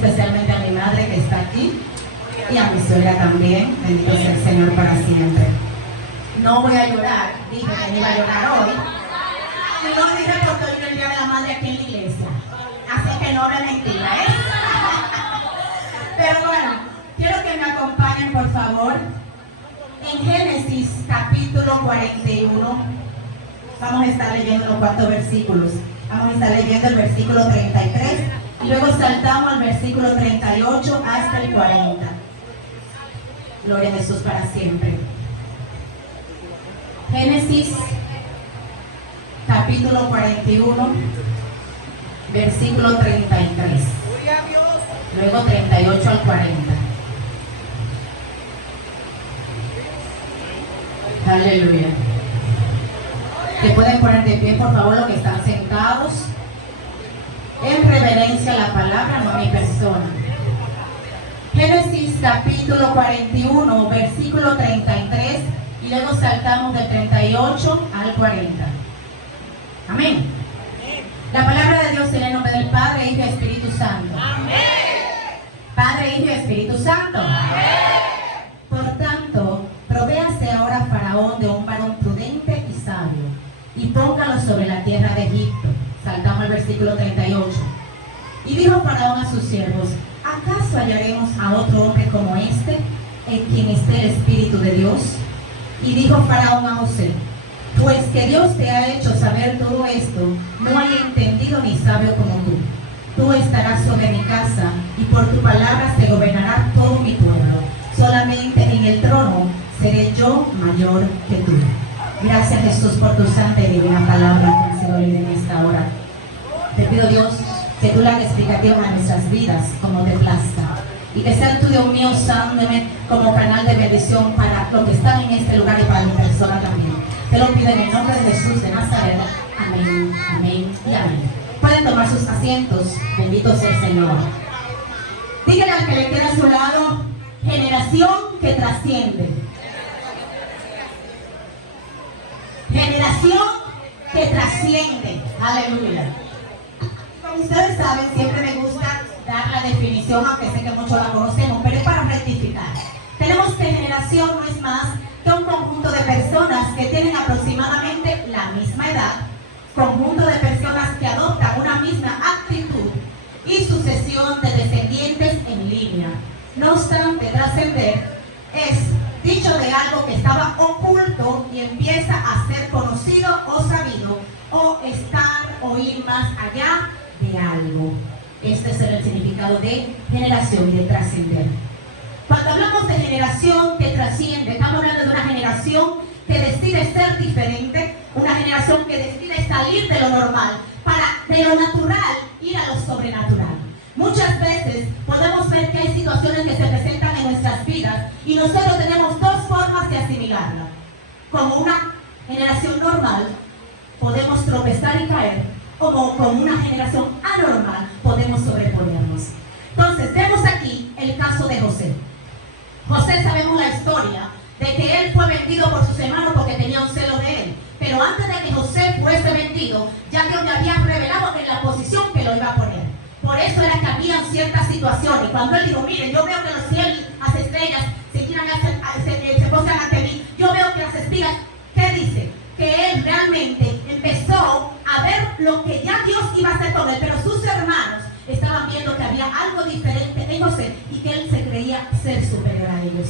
especialmente a mi madre que está aquí y a mi suegra también. Bendito sea el Señor para siempre. No voy a llorar, dije que no iba a llorar hoy. Y no dije porque hoy es el Día de la Madre aquí en la iglesia. Así que no hable mentira, ¿eh? Pero bueno, quiero que me acompañen por favor. En Génesis capítulo 41, vamos a estar leyendo los 4 versículos. Vamos a estar leyendo el versículo 33 y luego saltamos al versículo 38 hasta el 40. Gloria a Jesús para siempre. Génesis capítulo 41, versículo 33. Luego 38 al 40. Aleluya. ¿Se pueden poner de pie, por favor, los que están sentados? En reverencia a la palabra, no a mi persona. Génesis capítulo 41, versículo 33, y luego saltamos del 38 al 40. Amén. La palabra de Dios en el nombre del Padre, Hijo y Espíritu Santo. Amén. Padre, Hijo y Espíritu Santo. Amén. Por tanto, provéase ahora Faraón de un varón prudente y sabio, y póngalo sobre la tierra de Egipto. Saltamos al versículo 38. Y dijo Faraón a sus siervos: ¿acaso hallaremos a otro hombre como este, en quien esté el Espíritu de Dios? Y dijo Faraón a José: pues que Dios te ha hecho saber todo esto, no hay entendido ni sabio como tú. Tú estarás sobre mi casa, y por tu palabra se gobernará todo mi pueblo. Solamente en el trono seré yo mayor que tú. Gracias, Jesús, por tu santa y divina palabra que ha sido leída en esta hora. Te pido, Dios, que tú la hagas explicativa a nuestras vidas como te plazca, y que sea tú, Dios mío, usándome como canal de bendición para los que están en este lugar y para mi persona también. Te lo pido en el nombre de Jesús de Nazaret. Amén, amén y amén. Pueden tomar sus asientos. Bendito sea el Señor. Díganle al que le queda a su lado: generación que trasciende. Generación que trasciende. Aleluya. Como ustedes saben, siempre me gusta dar la definición, aunque sé que muchos la conocemos, pero es para rectificar. Tenemos que generación no es más que un conjunto de personas que tienen aproximadamente la misma edad, conjunto de personas que adoptan una misma actitud y sucesión de descendientes en línea. No obstante, trascender es dicho de algo que estaba oculto y empieza a ser conocido o sabido, o estar o ir más allá de algo. Este es el significado de generación y de trascender. Cuando hablamos de generación que trasciende, estamos hablando de una generación que decide ser diferente, una generación que decide salir de lo normal para de lo natural ir a lo sobrenatural. Muchas veces podemos ver que hay situaciones que se presentan en nuestras vidas y nosotros tenemos dos formas de asimilarla. Como una generación normal podemos tropezar y caer, como una generación anormal podemos sobreponernos. Entonces vemos aquí el caso de José. José, sabemos la historia de que él fue vendido por sus hermanos porque tenía un celo de él. Pero antes de que José fuese vendido, ya Dios le había revelado en la posición que lo iba a poner. Por eso era que había ciertas situaciones. Cuando él dijo: miren, yo veo que los cielos, las estrellas se posan ante mí. Yo veo que las espigas, ¿qué dice? Que él realmente empezó a ver lo que ya Dios iba a hacer con él. Pero sus hermanos estaban viendo que había algo diferente en José y que él se creía ser superior a ellos.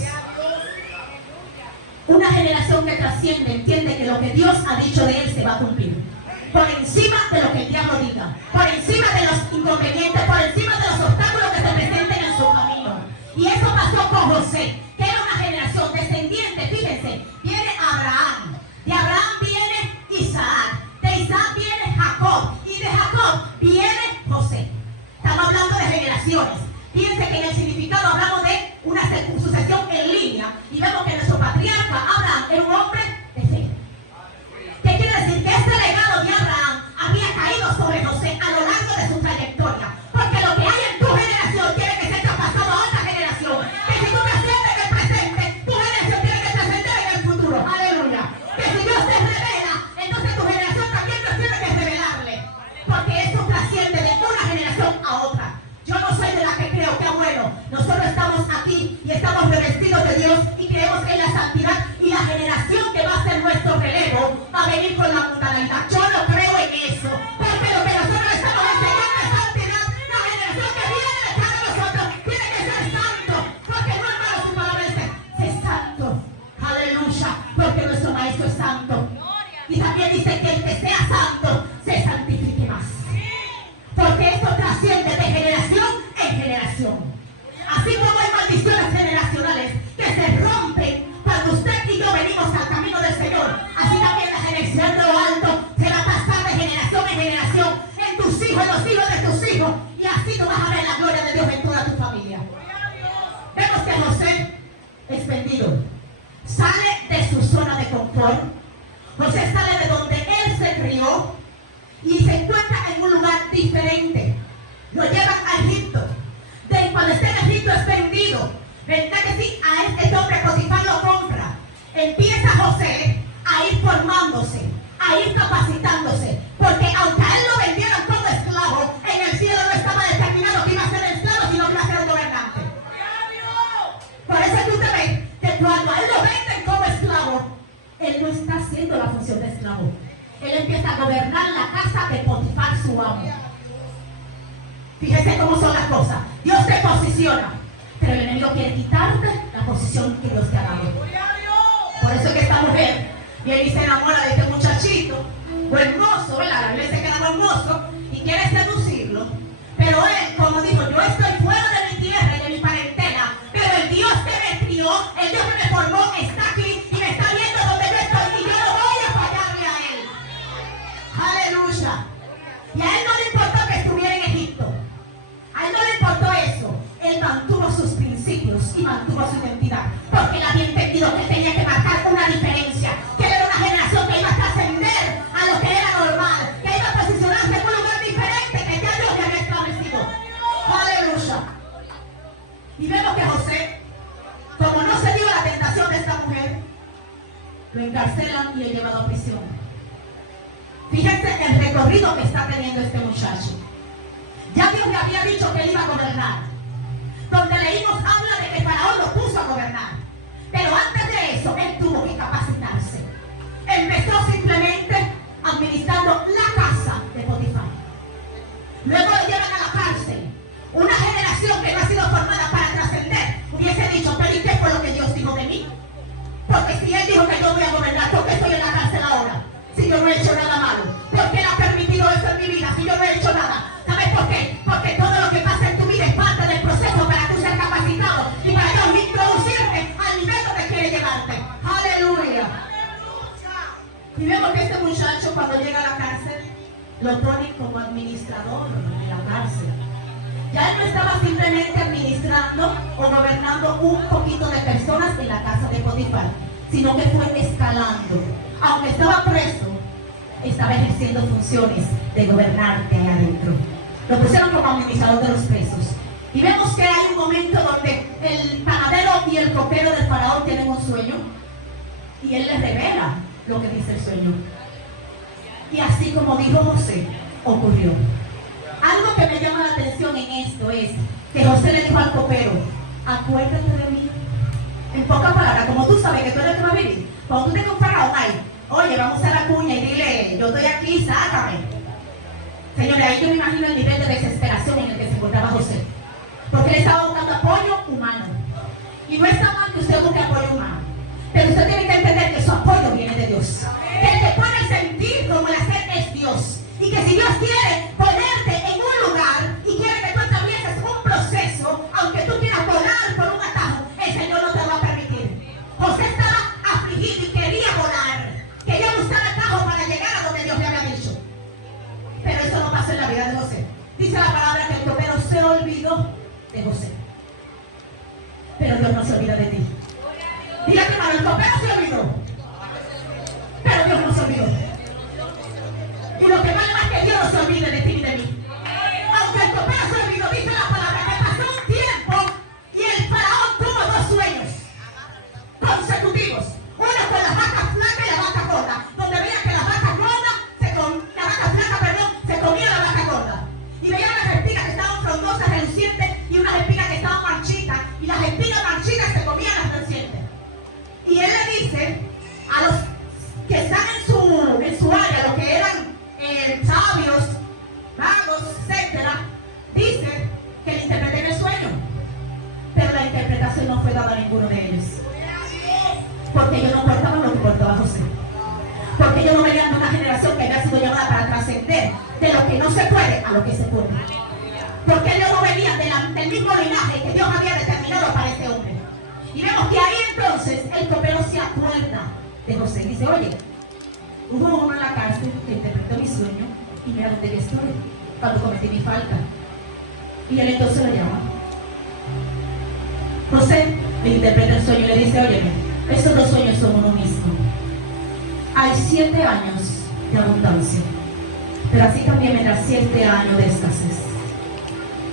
Una generación que trasciende entiende que lo que Dios ha dicho de él se va a cumplir. Por encima de lo que el diablo diga, por encima de los inconvenientes, por encima de los obstáculos que se presenten en su camino. Y eso pasó con José, que era una generación descendiente. Fíjense, viene Abraham, de Abraham viene Isaac, de Isaac viene Jacob, y de Jacob viene José. Estamos hablando de generaciones. Fíjense que en el significado hablamos de una sucesión en línea, y vemos que nuestro patriarca Abraham era un hombre de fe. ¿Qué quiere decir? Que este legado de Abraham había caído sobre José a lo largo de su trayectoria. Porque lo que hay en tu generación tiene que ser traspasado a otra generación. Que si tú trasciendes en el presente, tu generación tiene que trascender en el futuro. Aleluya. Que si Dios te revela, entonces tu generación también Dios tiene que revelarle. Porque eso trasciende de una generación a otra. Yo no soy de la que creo estamos revestidos de Dios y creemos en la santidad, y la generación que va a ser nuestro relevo va a venir con la mundanalidad. Yo no creo en eso, porque lo que nosotros estamos enseñando es santidad. La generación que viene detrás de nosotros tiene que ser santo, porque no, hermano, su palabra dice, sé santo, aleluya, porque nuestro maestro es santo. Y también dice que el que sea santo se santifique más, porque esto trasciende de generación en generación. Así como hay maldiciones generacionales que se rompen cuando usted y yo venimos al camino del Señor, así también la generación de lo alto se va a pasar de generación en generación en tus hijos, en los hijos de tus hijos, y así tú vas a ver la gloria de Dios en toda tu familia. Vemos que José es vendido, sale de su zona de confort. José sale de donde él se crió y se encuentra en un lugar diferente. Lo llevan a Egipto. Cuando está en Egipto es vendido. ¿Verdad que sí? A este hombre Potifar lo compra. Empieza José a ir formándose, a ir capacitándose, porque aunque a él lo vendieron como esclavo, en el cielo no estaba determinado que iba a ser esclavo, sino que iba a ser un gobernante. Por eso es que usted ve que cuando a él lo venden como esclavo, él no está haciendo la función de esclavo. Él empieza a gobernar la casa de Potifar, su amo. Fíjese cómo son las cosas. Dios te posiciona, pero el enemigo quiere quitarte la posición que Dios te ha dado. Por eso es que esta mujer viene y se enamora de este muchachito, buen mozo, ¿verdad? La Biblia dice que era buen mozo, y quiere seducirlo. Pero él, como dijo, yo estoy fuera de mi tierra y de mi parentela, pero el Dios que me crió, el Dios que me formó, está aquí y me está viendo donde yo estoy, y yo no voy a fallarle a él. Aleluya. Y a él no le importó que estuviera en Egipto. A él no le importó eso. Él mantuvo sus principios y mantuvo su identidad, porque él había entendido que tenía que marcar una diferencia, que era una generación que iba a trascender a lo que era normal, que iba a posicionarse en un lugar diferente que ya Dios le había establecido. Aleluya. Y vemos que José, como no se dio a la tentación de esta mujer, lo encarcelan y lo llevan a prisión. Fíjense el recorrido que está teniendo este muchacho. Ya Dios le había dicho que él iba a gobernar. Donde leímos habla de que Faraón lo puso a gobernar. Pero antes de eso, él tuvo que capacitarse. Empezó simplemente administrando la casa de Potifar. Luego lo llevan a la cárcel. Una generación que no ha sido formada para trascender hubiese dicho, pero ¿y qué fue lo que Dios dijo de mí? Porque si él dijo que yo voy a gobernar, ¿por qué estoy en la cárcel ahora? Si yo no he hecho nada malo. ¿Por qué él ha permitido eso en mi vida si yo no he hecho nada? ¿Sabes por qué? Porque todo lo que pasa en tu vida es parte del proceso para tú ser capacitado y para Dios introducirte al nivel donde quiere llevarte. Aleluya. Y vemos que este muchacho, cuando llega a la cárcel, lo ponen como administrador en la cárcel. Ya él no estaba simplemente administrando o gobernando un poquito de personas en la casa de Potifar, sino que fue escalando. Aunque estaba preso, estaba ejerciendo funciones de gobernante ahí adentro. Lo pusieron como administrador de los presos. Y vemos que hay un momento donde el panadero y el copero del faraón tienen un sueño, y él les revela lo que dice el sueño. Y así como dijo José, ocurrió. Algo que me llama la atención en esto es que José le dijo al copero, acuérdate de mí. En pocas palabras, como tú sabes que tú eres el que va a vivir, cuando tú tengas un faraón ahí, oye, vamos a la cuña y dile, yo estoy aquí, sácame. Señores, ahí yo me imagino el nivel de desesperación en el que se encontraba José, porque él estaba buscando apoyo humano. Y no está mal que usted busque apoyo humano, pero usted tiene que entender que su apoyo viene de Dios. Que el que pone el sentir como el hacer es Dios. Y que si Dios quiere ponerte en un lugar y quiere que tú atravieses un proceso, aunque tú quieras volar por un atajo, el Señor no te lo va a permitir. José estaba afligido y quería volar. Quería buscar atajo para llegar a donde Dios le había dicho. Pero eso no pasó en la vida de José. Dice la palabra que el copero se olvidó de José. Pero Dios no se olvida de ti. Dile a tu hermano, el copero se olvidó, pero Dios no se olvidó. Y lo que vale más que Dios no se olvide de ti y de mí. Aunque el copero se olvidó, dice la palabra que pasó un tiempo y el faraón tuvo dos sueños consecutivos. Uno con las vacas flacas y la vaca gorda, donde veía que la vaca flaca se comía la vaca gorda. Y veía unas espigas que estaban frondosas, relucientes, y unas espigas que no fue dado a ninguno de ellos. Porque ellos no portaban lo que portaba José. Porque ellos no venían de una generación que había sido llamada para trascender de lo que no se puede a lo que se puede. Porque ellos no venían del mismo linaje que Dios había determinado para este hombre. Y vemos que ahí entonces el copero se acuerda de José. Dice, oye, hubo uno en la cárcel que interpretó mi sueño y mira dónde yo estoy cuando cometí mi falta. Y él entonces lo llama. José le interpreta el sueño y le dice, oye, estos dos sueños son uno mismo. Hay 7 años de abundancia, pero así también vendrá 7 años de escasez.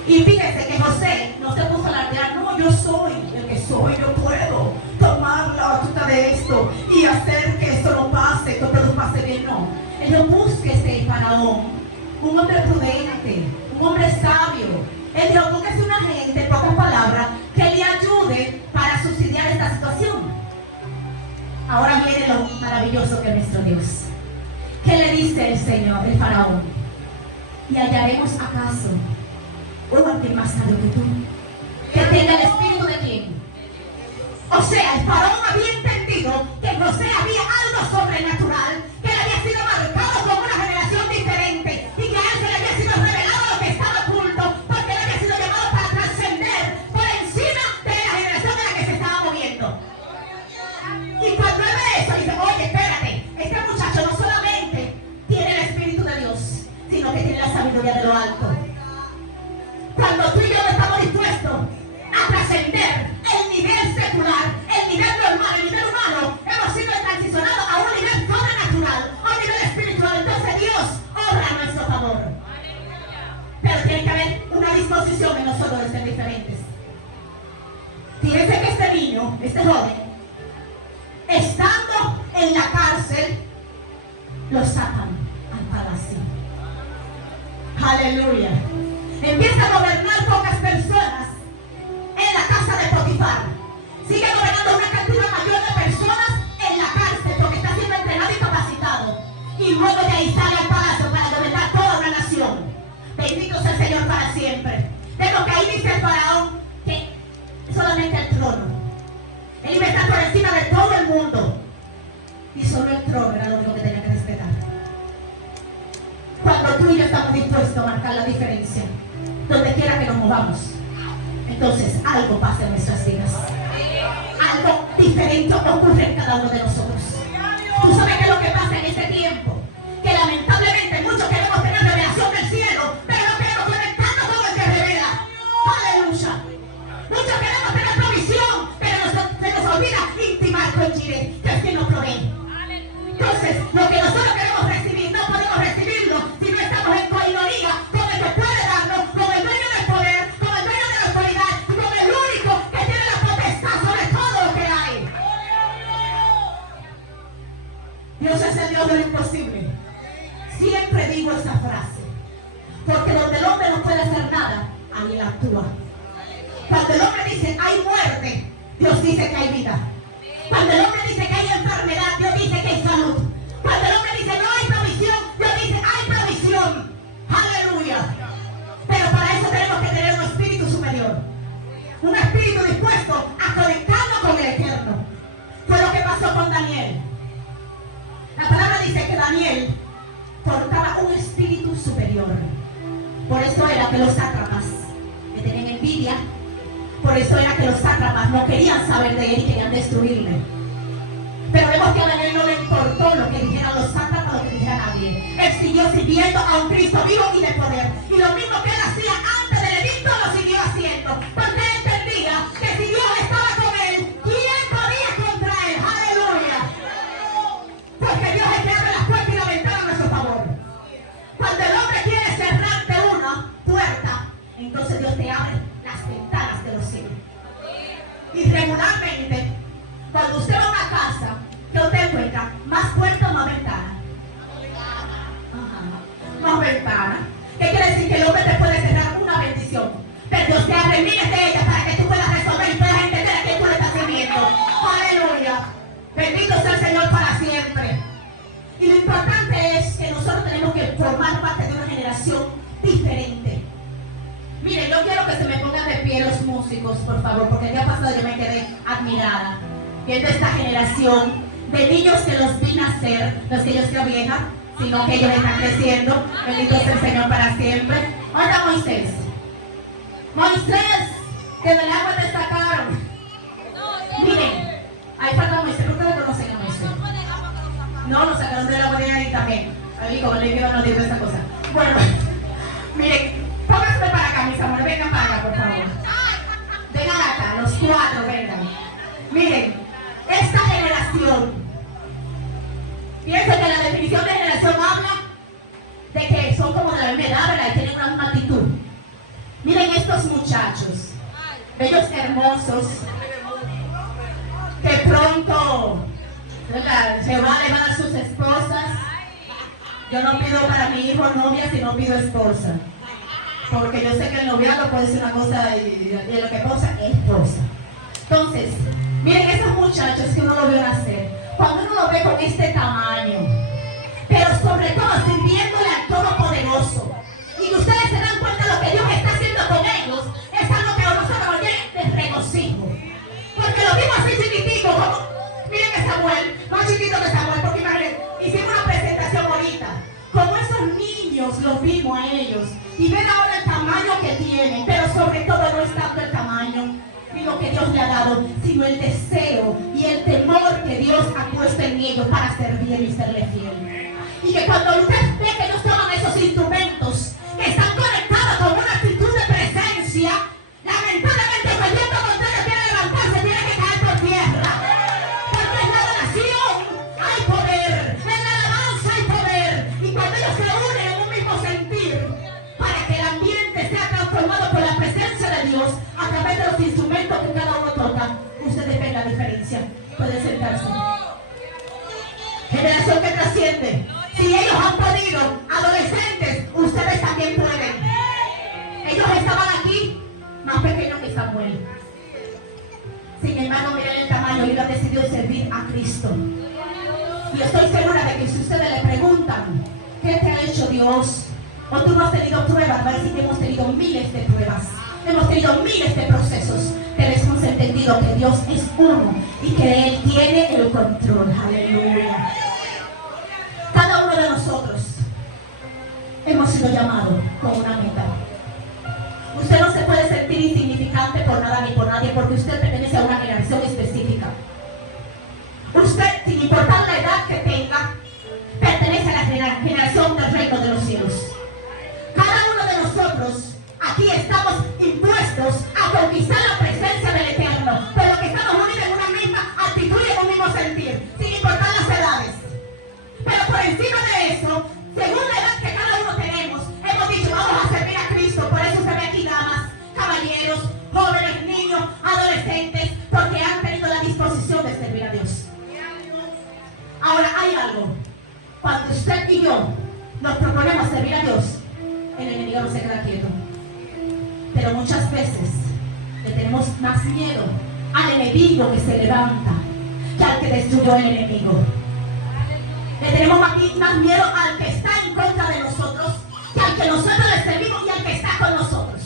Y fíjese que José no se puso a alardear, no, yo soy el que soy, yo puedo tomar la batuta de esto y hacer que esto no pase, que todo pase bien, no. Él dijo, búsquese, Faraón, un hombre prudente, un hombre sabio. Él dijo, búsquese una gente, en pocas palabras, que le ayude para subsidiar esta situación. Ahora viene lo maravilloso que es nuestro Dios. ¿Qué le dice el Señor, el Faraón? ¿Y hallaremos acaso alguien más sabio que tú, que tenga el espíritu de quién? O sea, el Faraón había entendido que en José había algo sobrenatural, que él había sido marcado con una generación diferente y que a él se le había sido revelado lo que estaba oculto, porque él había sido llamado para trascender por encima de la generación en la que se estaba moviendo. Y cuando él ve eso, dice, oye, espérate, este muchacho no solamente tiene el espíritu de Dios, sino que tiene la sabiduría de lo alto. Cuando tú y yo no estamos dispuestos a trascender el nivel secular, el nivel normal, el nivel humano, hemos sido transicionados a un nivel sobrenatural, a un nivel espiritual. Entonces Dios obra a nuestro favor. Pero tiene que haber una disposición en nosotros de ser diferentes. Fíjense que este niño, este joven, estando en la cárcel, lo sacan al palacio. Aleluya. Empieza a gobernar pocas personas en la casa de Potifar. Sigue gobernando una cantidad mayor de personas en la cárcel porque está siendo entrenado y capacitado. Y luego de ahí sale al palacio para gobernar toda una nación. Bendito sea el Señor para siempre. Vemos que ahí dice el Faraón que solamente el trono. Él iba a estar por encima de todo el mundo. Y solo el trono era lo único que tenía que respetar. Cuando tú y yo estamos dispuestos a marcar la diferencia, donde quiera que nos movamos, entonces algo pasa en nuestras vidas. Algo diferente ocurre en cada uno de nosotros. Tú sabes qué es lo que pasa en este tiempo, que lamentablemente muchos queremos tener revelación del cielo, pero no queremos conectarnos con el que revela. Aleluya. Muchos queremos tener provisión, pero se nos olvida intimar con Jireh, que es quien nos provee. Entonces, lo que nosotros queremos recibir, no podemos recibirlo si no estamos en coinonía con el que puede darnos, con el dueño del poder, con el dueño de la autoridad, con el único que tiene la potestad sobre todo lo que hay. Dios es el Dios de lo imposible. Siempre digo esa frase, porque donde el hombre no puede hacer nada, ahí él actúa. Cuando el hombre dice hay muerte, Dios dice que hay vida. Cuando el hombre dice que hay enfermedad, Dios dice que hay salud. Cuando el hombre dice no hay provisión, Dios dice hay provisión. Aleluya. Pero para eso tenemos que tener un espíritu superior, un espíritu dispuesto a conectarnos con el Eterno. Fue lo que pasó con Daniel. La palabra dice que Daniel portaba un espíritu superior. Por eso era que los sátrapas le tenían envidia. Por eso era que los sátrapas no querían saber de él y querían destruirle. Pero vemos que a Daniel no le importó lo que dijeran los sátrapas, lo que dijera nadie. Él siguió sirviendo a un Cristo vivo y de poder. Y lo mismo que él hacía antes del edicto lo siguió haciendo. Porque él entendía que si Dios estaba con él, ¿quién podía contra él? ¡Aleluya! Porque Dios es que abre las puertas y la ventana a nuestro favor. Cuando el hombre quiere cerrarte una puerta, entonces Dios te abre las ventanas de los cielos. Y regularmente, cuando usted va a una casa, que usted encuentra más puertas o más ventanas. Más ventanas. ¿Qué quiere decir? Que el hombre te puede cerrar una bendición, pero Dios te abre miles de ellas para que tú puedas resolver y puedas entender a quién tú le estás sirviendo. Aleluya. Bendito sea el Señor para siempre. Y lo importante es que nosotros tenemos que formar parte de una generación diferente. Miren, yo quiero que se me pongan de pie. pie los músicos, por favor, porque el día pasado yo me quedé admirada viendo esta generación de niños que los vi nacer, los que yo sea vieja, sino que ellos están creciendo. Bendito sea el Señor para siempre. Ahora Moisés. Moisés, que del agua te sacaron. Miren, ahí falta Moisés. ¿Ustedes conocen a Moisés? No, lo sacaron del agua de ahí también. Ahí como le digo, no digo esa cosa. Bueno, miren, pónganse para acá, mis amores. Vengan para acá, por favor. Vengan acá, los cuatro, vengan. Miren, esta generación, piensen que la definición de generación habla de que son como de la misma edad, ¿verdad? Y tienen una misma actitud. Miren estos muchachos, bellos, hermosos, que pronto, ¿verdad?, le va a dar sus esposas. Yo no pido para mi hijo novia, sino pido esposa. Porque yo sé que el noviazgo puede ser una cosa y lo que pasa es esposa. Entonces, miren esos muchachos que uno lo vio nacer. Cuando uno lo ve con este tamaño, pero sobre todo sirviéndole al Todopoderoso, y que ustedes se dan cuenta de lo que Dios está haciendo con ellos, es algo que a nosotros nos llena de regocijo. Porque lo vimos así chiquitico, como, miren a Samuel, más chiquito que Samuel, porque imagínense, hicimos una presentación ahorita, como esos niños los vimos a ellos, y ven ahora el tamaño que tienen, pero sobre todo no es tanto el tamaño ni lo que Dios le ha dado, sino el deseo y el temor que Dios ha puesto en ellos para servirle y serle fiel. Y que cuando usted ve que ellos toman esos instrumentos, que están conectados con una actitud de presencia, lamentablemente el viento contrario quiere levantarse, tiene que caer por tierra. Porque en la adoración hay poder, en la alabanza hay poder. Y cuando ellos se unen en un mismo sentir, para que el ambiente sea transformado por la presencia de Dios a través de los instrumentos que cada uno toca, ustedes ven la diferencia. Pueden sentarse. Generación que trasciende. Si ellos han podido, adolescentes, ustedes también pueden. Ellos estaban aquí más pequeños que Samuel. Sin embargo, miren el tamaño, ellos han decidido servir a Cristo. Y estoy segura de que si ustedes le preguntan, ¿qué te ha hecho Dios? O tú no has tenido pruebas, va a decir que hemos tenido miles de pruebas. Hemos tenido miles de procesos, pero hemos entendido que Dios es uno y que Él tiene el control. Aleluya. Cada uno de nosotros hemos sido llamados con una meta. Usted no se puede sentir insignificante por nada ni por nadie, porque usted pertenece a una generación específica. Usted, sin importar la edad que tenga, pertenece a la generación del reino de los cielos. Cada uno de nosotros aquí estamos impuestos a conquistar la presencia del Eterno, pero que estamos unidos en una misma actitud y en un mismo sentir, sin importar las edades. Pero por encima de eso, según la edad que cada uno tenemos, hemos dicho, vamos a servir a Cristo. Por eso se ve aquí damas, caballeros, jóvenes, niños, adolescentes, porque han tenido la disposición de servir a Dios. Ahora hay algo. Cuando usted y yo nos proponemos servir a Dios, el enemigo no se queda quieto. Pero muchas veces le tenemos más miedo al enemigo que se levanta que al que destruyó el enemigo. Le tenemos más miedo al que está en contra de nosotros que al que nosotros le servimos y al que está con nosotros.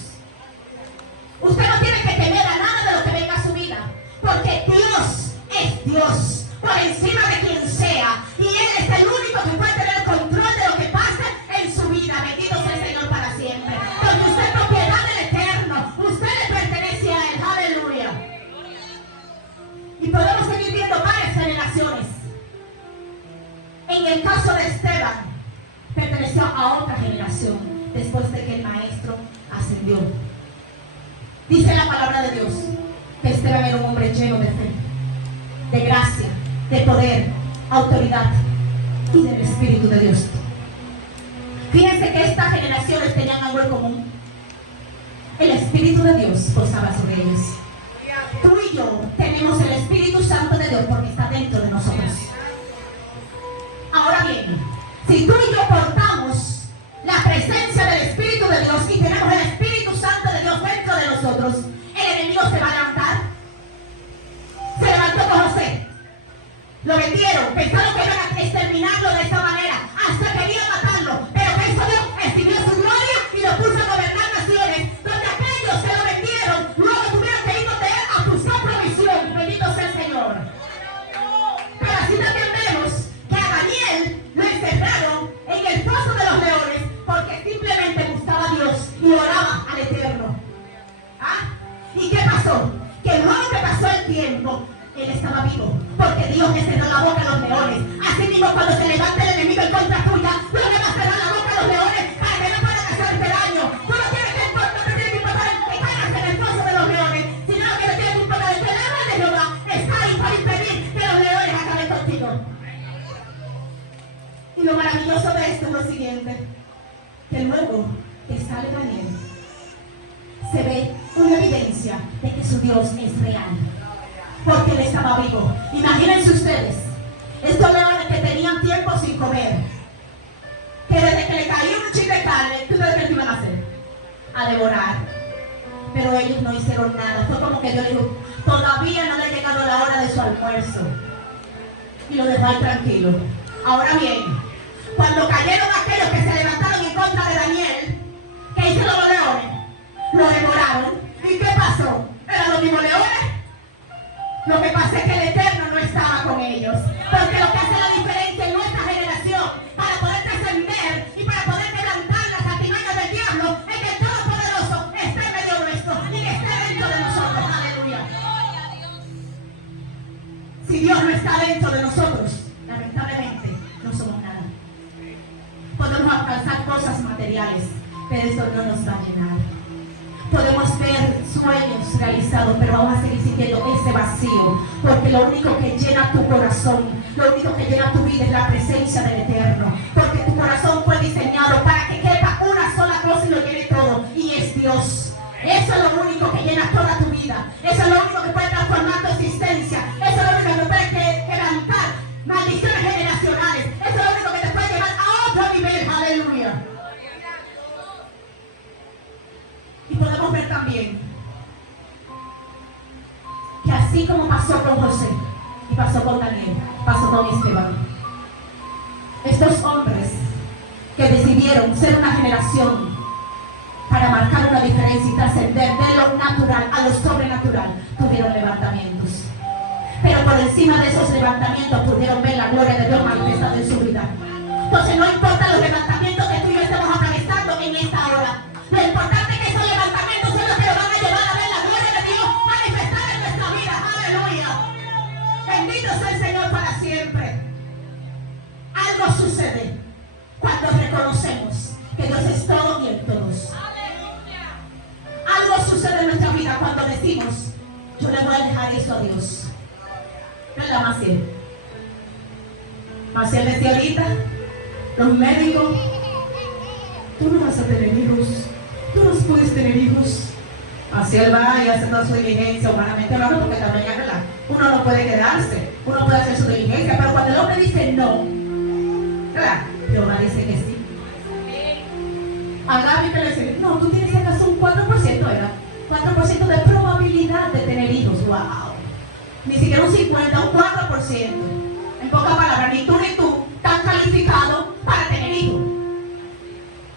Usted no tiene que temer a nada de lo que venga a su vida, porque Dios es Dios por encima de quien sea, y Él es el único que puede tener el control de lo que pase en su vida. Bendito sea el Señor para siempre, porque usted es propiedad del Eterno, usted le pertenece a Él. Aleluya. Y podemos seguir viendo varias generaciones. En el caso de Esteban, perteneció a otra generación después de que el maestro ascendió. Dice la palabra de Dios que Esteban era un hombre lleno de fe, de gracia, de poder, autoridad y del Espíritu de Dios. Fíjense que estas generaciones tenían algo en común. El Espíritu de Dios posaba sobre ellos. Tú y yo tenemos el Espíritu Santo de Dios porque está dentro de nosotros. Ahora bien, si tú y yo portamos la presencia del Espíritu de Dios y tenemos el Espíritu Santo de Dios dentro de nosotros, el enemigo se va a levantar. Se levantó con José. Lo vendieron, pensaron que iban a exterminarlo de esa manera, hasta querían matarlo, pero Cristo Dios exhibió su gloria y lo puso a gobernar naciones, donde aquellos que lo vendieron pasó? Que luego que pasó el tiempo, él estaba vivo, porque Dios le cerró la boca a los leones. Así mismo, cuando se levante el enemigo en contra tuya, Dios le va a cerrar la boca a los leones para que no puedan hacerte daño. Tú no tienes que importar, no tienes que importar que caigas en el foso de los leones, sino que lo tienes que importar es que el ángel de Jehová está ahí para impedir que los leones acaben contigo. Y lo maravilloso de esto es lo siguiente, que luego que sale Daniel, se ve una evidencia de que su Dios es real, porque él estaba vivo. Imagínense ustedes, estos leones que tenían tiempo sin comer, que desde que le caía un chin de carne, ¿tú sabes qué iban a hacer? A devorar. Pero ellos no hicieron nada. Fue como que Dios dijo, todavía no le ha llegado la hora de su almuerzo, y lo dejó ahí tranquilo. Ahora bien, cuando cayeron aquellos que se levantaron en contra de Daniel, ¿qué hicieron los leones? Lo devoraron. ¿Y qué pasó? ¿Eran los mismos leones? Lo que pasa es que el Eterno no estaba con ellos. Porque lo que hace la diferencia en nuestra generación para poder trascender y para poder quebrantar las artimañas del diablo es que el Todopoderoso esté en medio nuestro y que esté dentro de nosotros. Aleluya. Si Dios no está dentro de nosotros, lamentablemente no somos nada. Podemos alcanzar cosas materiales, pero eso no nos va a llenar. Podemos ver sueños realizados, pero vamos a seguir sintiendo ese vacío, porque lo único que llena tu corazón, lo único que llena tu vida es la presencia del Eterno, porque tu corazón fue diseñado para que quepa una sola cosa y lo llene todo, y es Dios. Eso es lo único que llena toda tu vida, eso es lo único que puede transformar tu existencia, eso es lo único que puede quebrantar maldiciones generacionales, eso es lo único que te puede llevar a otro nivel. Aleluya. Y podemos ver también que así como pasó con José y pasó con Daniel, pasó con Esteban, estos hombres que decidieron ser una generación para marcar una diferencia y trascender de lo natural a lo sobrenatural, tuvieron levantamientos. Pero por encima de esos levantamientos pudieron ver la gloria de Dios manifestada en su vida. Entonces no importa los levantamientos que tú y yo estemos atravesando en esta hora, lo importante es que esos levantamientos son los que nos van a llevar a ver la gloria de Dios manifestada en nuestra vida. Aleluya. Bendito sea el Señor para siempre. Algo sucede cuando reconocemos que Dios es todo y en todos. Algo sucede en nuestra vida cuando decimos, yo le voy a dejar eso a Dios. ¿Verdad, Maciel? Maciel decía ahorita, los médicos, tú no vas a tener hijos, tú no puedes tener hijos. Así él va y hace toda su diligencia, humanamente hablando, porque también es verdad. Uno no puede quedarse, uno puede hacer su diligencia, pero cuando el hombre dice no, ¿verdad? Jehová dice que sí. A Gaby que le dice, no, tú tienes acaso un 4%, ¿verdad? 4% de probabilidad de tener hijos. ¡Wow! Ni siquiera un 50, un 4%. En pocas palabras, ni tú están calificados para tener hijos.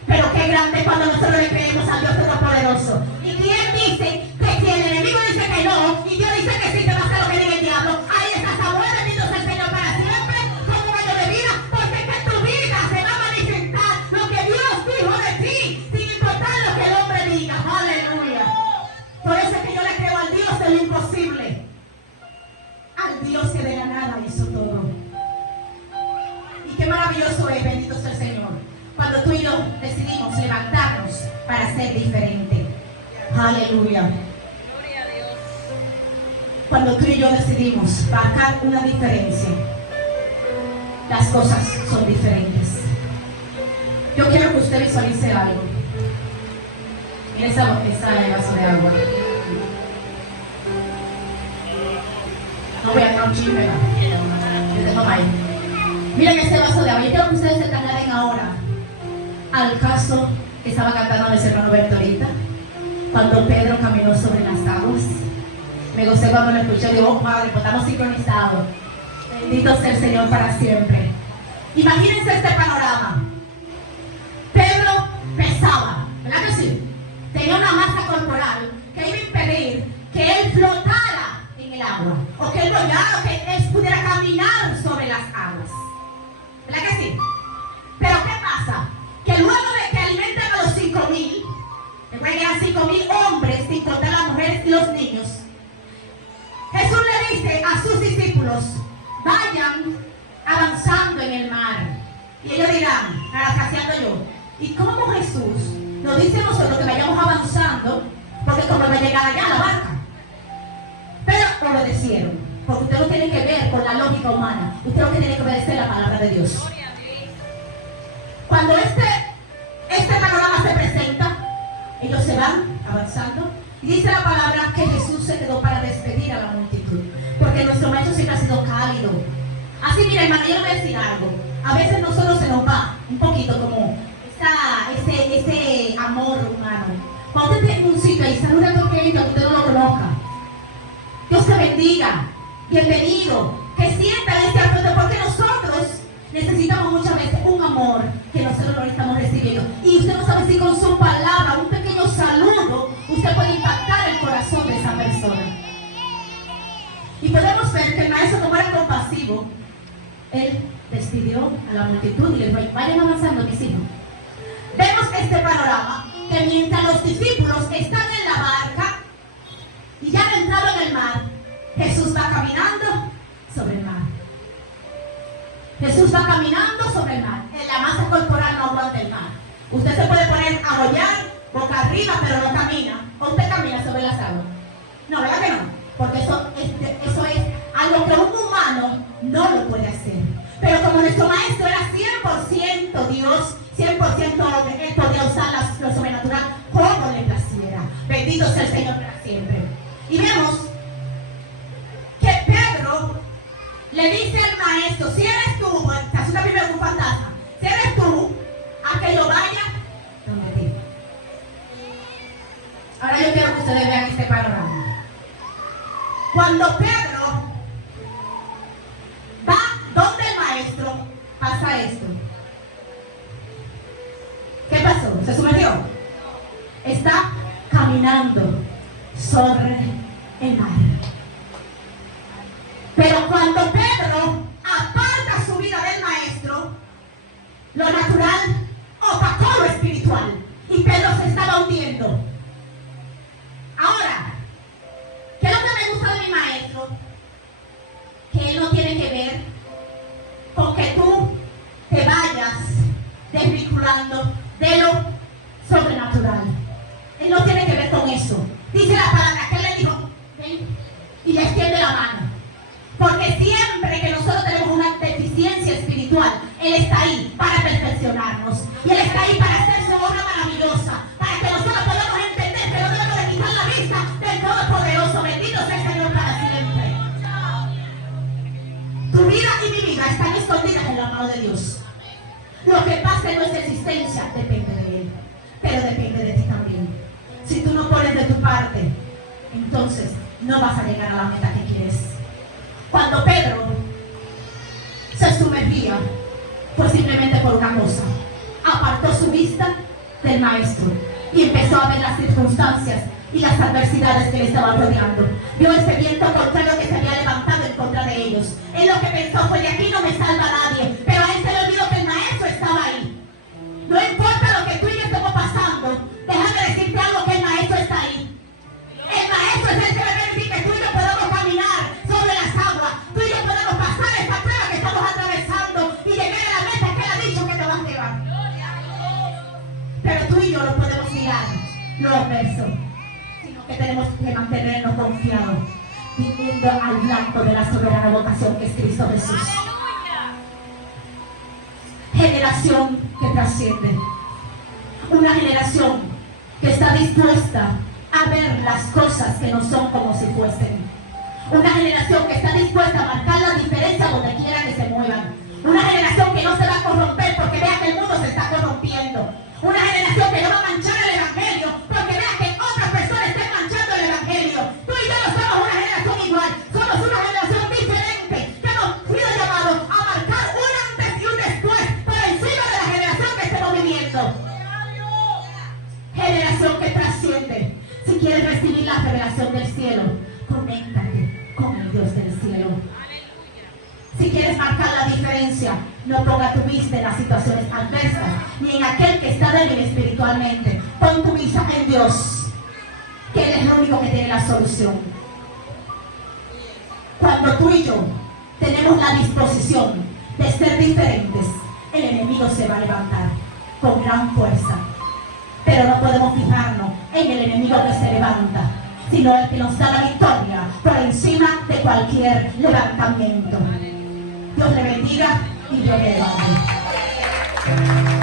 Pero qué grande cuando nosotros le creemos a Dios Todopoderoso. ¿Y quién dice que si el enemigo dice que no y Dios dice que sí, te va a hacer lo que diga el diablo? Ahí está Samuel, bendito sea el Señor para siempre, con un año de vida, porque es que en tu vida se va a manifestar lo que Dios dijo de ti, sin importar lo que el hombre diga. Aleluya. Por eso es que yo le creo al Dios de lo imposible, al Dios que de la nada hizo todo. Y qué maravilloso es, bendito sea el Señor, cuando tú y yo decidimos levantarnos para ser diferente. Aleluya. Gloria a Dios. Cuando tú y yo decidimos marcar una diferencia, las cosas son diferentes. Yo quiero que usted visualice algo. Mira esa vaso de agua. No voy a dar un chisme, miren ese vaso de agua. Yo quiero que ustedes se trasladen ahora al caso que estaba cantando el hermano Berto ahorita, cuando Pedro caminó sobre las aguas. Me gocé cuando lo escuché, digo, oh, Padre, pues estamos sincronizados. Bendito sea el Señor para siempre. Imagínense este panorama. Pedro pesaba, ¿verdad que sí? Tenía una masa corporal que iba a impedir que él flotara en el agua, o que él volara, o que él pudiera caminar sobre las aguas. ¿Verdad que sí? Pero ¿qué pasa? Que luego de que alimentan a los 5,000, después que eran 5,000 hombres, sin contar las mujeres y los niños, vayan avanzando en el mar. Y ellos dirán, parafraseando yo, ¿y cómo Jesús nos dice a nosotros que vayamos avanzando? Porque como va a llegar allá la barca. Pero obedecieron, porque usted no tiene que ver con la lógica humana, usted lo que tiene que obedecer la palabra de Dios. Cuando este panorama se presenta, ellos se van avanzando y dice la palabra que Jesús se quedó para despedir a la multitud, porque nuestro maestro siempre ha sido cálido. Así, mira, hermano, yo le voy a decir algo. A veces nosotros se nos va un poquito como ese amor humano. Cuando usted tiene un sitio y saluda a todo que usted no lo conozca, Dios te bendiga, bienvenido, que sienta ese afecto, porque nosotros necesitamos muchas veces un amor que nosotros no estamos recibiendo. Y usted no sabe si con su palabra, un pequeño saludo, usted puede impactar el corazón de esa persona. Y podemos ver que el maestro, como era compasivo, él despidió a la multitud y les dijo, vayan avanzando, mis hijos. Vemos este panorama, que mientras los discípulos están en la barca y ya han entrado en el mar, Jesús va caminando sobre el mar. Jesús va caminando sobre el mar. La masa corporal no aguanta el mar. Usted se puede poner a bollar boca arriba, pero no camina. O usted camina sobre las aguas. No, ¿verdad que no? Porque eso es algo que un humano no lo puede hacer. Pero como nuestro maestro era 100% Dios, 100% hombre, él podía usar lo sobrenatural como le placiera. Bendito sea el Señor para siempre. Y vemos que Pedro le dice al maestro, si eres tú, te asusta primero un fantasma, si eres tú, a que yo vaya donde ti. Ahora yo quiero que ustedes vean este panorama. Cuando Pedro va donde el maestro, pasa esto. ¿Qué pasó? ¿Se sumergió? Está caminando sobre el mar. Pero cuando Pedro aparta su vida del maestro, lo natural opacó lo espiritual y Pedro se estaba hundiendo. Ahora, ¿qué es lo que me gusta de mi maestro? Que él no tiene que ver con que tú te vayas desvinculando de lo sobrenatural. Él no tiene que ver con eso. Dice la palabra que él le dijo, ven, y le extiende la mano. Porque siempre que nosotros tenemos una deficiencia espiritual, Él está ahí para perfeccionarnos. Y Él está ahí para hacer su obra maravillosa. Para que nosotros podamos entender que no debemos de quitar la vista del Todopoderoso. Bendito sea el Señor para siempre. Tu vida y mi vida están escondidas en la mano de Dios. Lo que pasa en nuestra existencia depende de Él. Pero depende de ti también. Si tú no pones de tu parte, entonces no vas a llegar a la meta que quieres. Cuando Pedro se sumergía, fue simplemente por una cosa. Apartó su vista del maestro y empezó a ver las circunstancias y las adversidades que le estaban rodeando. Vio ese viento contrario que se había levantado en contra de ellos. Él lo que pensó fue, de aquí no me salva nadie. Pero a él se le olvidó que el maestro estaba ahí. No importa lo que tú y yo estemos pasando, déjame decirte algo, que el maestro está ahí. El maestro es el que va a permitir que tú y yo podamos caminar sobre las aguas. Tú y yo podamos pasar esta prueba que estamos atravesando y llegar a la meta que él ha dicho que te va a llevar. Pero tú y yo no podemos mirar lo adverso, sino que tenemos que mantenernos confiados, viviendo al blanco de la soberana vocación que es Cristo Jesús. Generación que trasciende. Una generación que está dispuesta a ver las cosas que no son como si fuesen. Una generación que está dispuesta a marcar la diferencia donde quiera que se muevan. Una generación que no se va a corromper porque vea que el mundo se está corrompiendo. Una generación que no va a manchar el evangelio porque vea que otras personas están manchando el evangelio. Tú y yo no somos una generación igual, somos una generación diferente que hemos sido llamados a marcar un antes y un después por encima de la generación que estamos viviendo. Generación que trasciende. Si quieres recibir la revelación del cielo, conéctate con el Dios del cielo. Si quieres marcar la diferencia, no ponga tu vista en las situaciones adversas, ni en aquel que está débil espiritualmente. Pon tu vista en Dios, que Él es el único que tiene la solución. Cuando tú y yo tenemos la disposición de ser diferentes, el enemigo se va a levantar con gran fuerza. Pero no podemos fijarnos en el enemigo que se levanta, sino el que nos da la victoria por encima de cualquier levantamiento. Dios le bendiga y Dios le guarde.